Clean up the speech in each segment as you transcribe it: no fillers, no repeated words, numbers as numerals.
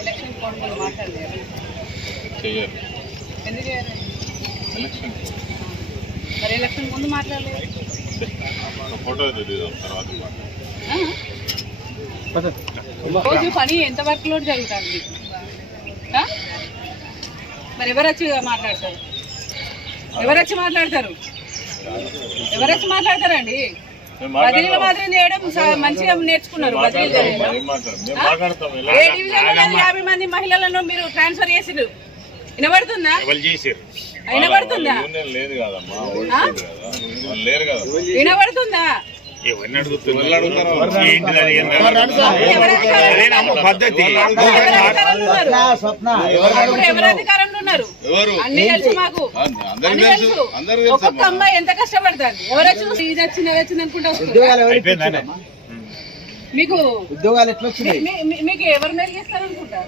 Election code ముందు మాట్లాడలేదు ఎందుకు చేయరు మరి ఎలక్షన్ ముందు మాట్లాడలేదు రోజు పని ఎంత వర్క్ లోడ్ జరుగుతుంది మరి ఎవరు వచ్చి మాట్లాడతారు ఎవరు వచ్చి మాట్లాడతారండి బదిలీల మాత్రం చేయడం మంచిగా నేర్చుకున్నారు. బదిలీలు చేయడం ఏ డివిజన్ 50 మంది మహిళలను మీరు ట్రాన్స్ఫర్ చేసిరు వినబడుతుందా? వినబడుతుందా? వినబడుతుందా? ఎవరు అధికారంలో ఉన్నారు? అన్ని తెలుసు మాకు, అన్ని తెలుసు. ఒక్కొక్క అమ్మాయి ఎంత కష్టపడుతుంది. ఎవరొచ్చు ఇది వచ్చింది అది వచ్చింది అనుకుంటా మీకు ఉద్యోగాలు ఎట్లా వచ్చినాయి? మీకు ఎవరు మేలు చేస్తారు అనుకుంటా?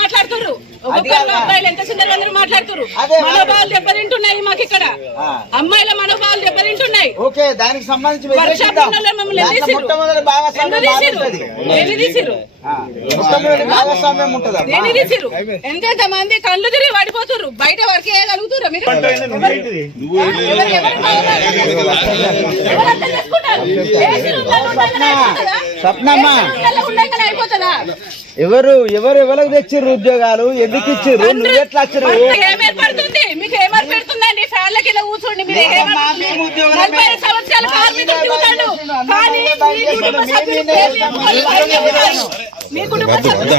మాట్లాడుతున్నారు అబ్బాయిలు ఎంత సుందరంగా మాట్లాడుతున్నారు. మనోభావాలు దెబ్బతింటున్నాయి మాకు ఇక్కడ. అమ్మాయిల మనోభావాలు దెబ్బతింటున్నాయి. దానికి సంబంధించి ఎంత మంది కళ్ళు తిరిగి పడిపోతున్నారు. బయట వర్క్ చేయగలుగుతారు మీరు? అయిపోతుందా? ఎవరు ఎవరికి తెచ్చిర్రు ఉద్యోగాలు? ఎందుకు ఇచ్చిర్రు? నువ్వు ఎట్లా వచ్చిర్రు? ఏమేర్పడుతుంది మీకు? ఏమేర్పడుతుందండి? ఫ్యాన్ల కింద కూర్చోండి మీరు. 40 సంవత్సరాల కార్మికులు తిరుగుతాడు కానీ మీ కుటుంబ సభ్యులు